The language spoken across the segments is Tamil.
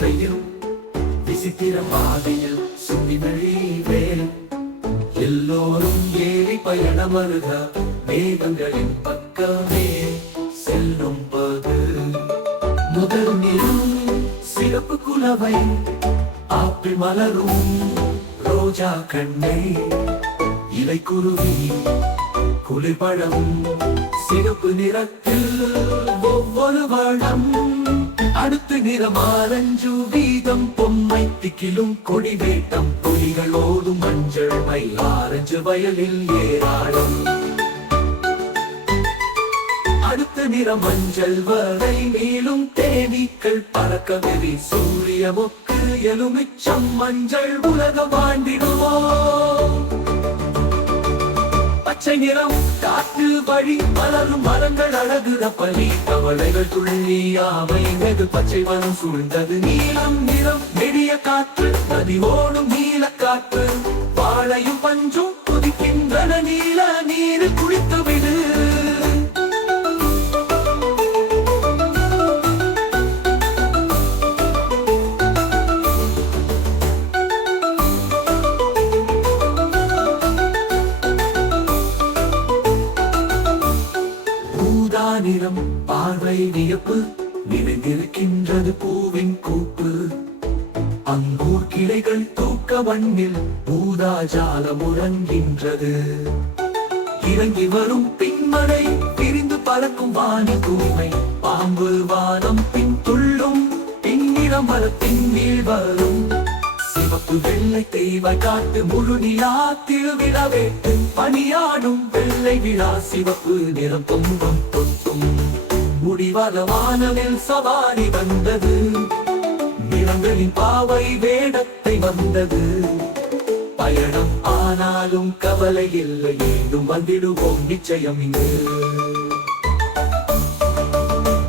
ரயில் விசித்திர பாதையில் சுழிவழி வேல் எல்லோரும் ஏறி பயணம் வருக மேகங்களின் பக்கமே செல்லும் போது முதல் நிறம் சிறப்பு குலவை ஆப்பிள் மலரும் ரோஜா கண்ணை இலை குருவி குளிர்பழம் சிகப்பு நிறத்தில் ஒவ்வொரு வளம் அடுத்த நிறம் ஆரஞ்சு வீதம் பொம்மை திக்கிலும் கொடி வேட்டம் புலிகளோடும் மஞ்சள் மை ஆரஞ்சு வயலில் ஏராளம் அடுத்த நிறம் மஞ்சள் வரை மேலும் தேனீக்கள் பறக்க வெறி சூரிய மொக்கு எலுமிச்சம் மஞ்சள் உலகம் ஆண்டிடுவோம் பச்சை நிறம் காற்று வழி மலரும் மரங்கள் அழகு ரப்பலி கவலைகள் துள்ளி ஆமை வெகு பச்சை மரம் சூழ்ந்தது நீலம் நிறம் நெடிய காற்று நதி ஓடும் நீல காற்று வாழையும் பஞ்சும் குதிக்கின்றன நீல நீர் குளித்து விடு நிறம் பார்வை வியப்பு நிறைந்திருக்கின்றது பூவின் கூப்பு அங்கூர் கிளைகள் தூக்க வண்ணில் ஊதா ஜாலம் உறங்கின்றது இறங்கி வரும் பின்மழை பிரிந்து பறக்கும் வானி தூய்மை பாம்பு வானம் பின் துள்ளும் பின்னிறம் மரத்தின் வீழ் வரும் சிவப்பு வெள்ளை தேவாய் காட்டு முழு நிலா திருவிழா வேட்டு பணியாடும் வெள்ளை விழா சிவப்பு நிறம் தொங்கும் தொட்டும் முடிவாத வானவில் சவாரி வந்தது நிறங்களின் பாவை வேடத்தை வந்தது பயணம் ஆனாலும் கவலை இல்லை மீண்டும் வந்திடுவோம் நிச்சயம் இங்கு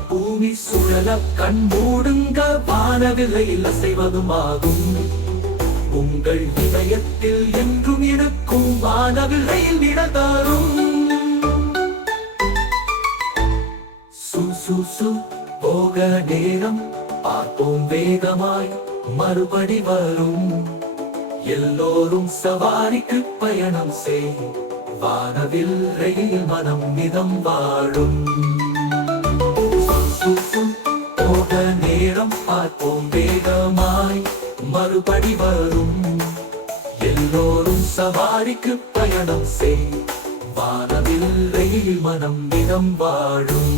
பூமி சுழல கண் மூடுங்க வானவில்லை அசைவதும் ஆகும் உங்கள் இதயத்தில் என்றும் இருக்கும் வானவில்லையில் இடதரும் சு போக நேரம் பார்ப்போம் வேகமாய் மறுபடி வரும் எல்லோரும் சவாரிக்கு பயணம் செய் வானவில்லையில் மனம் மிதம் வாழும் போக நேரம் பார்ப்போம் வேகமாய் மறுபடி வரும் எல்லோரும் சவாரிக்கு பயணம் செய் வானவில்லையில் மனம் மிதம் வாழும்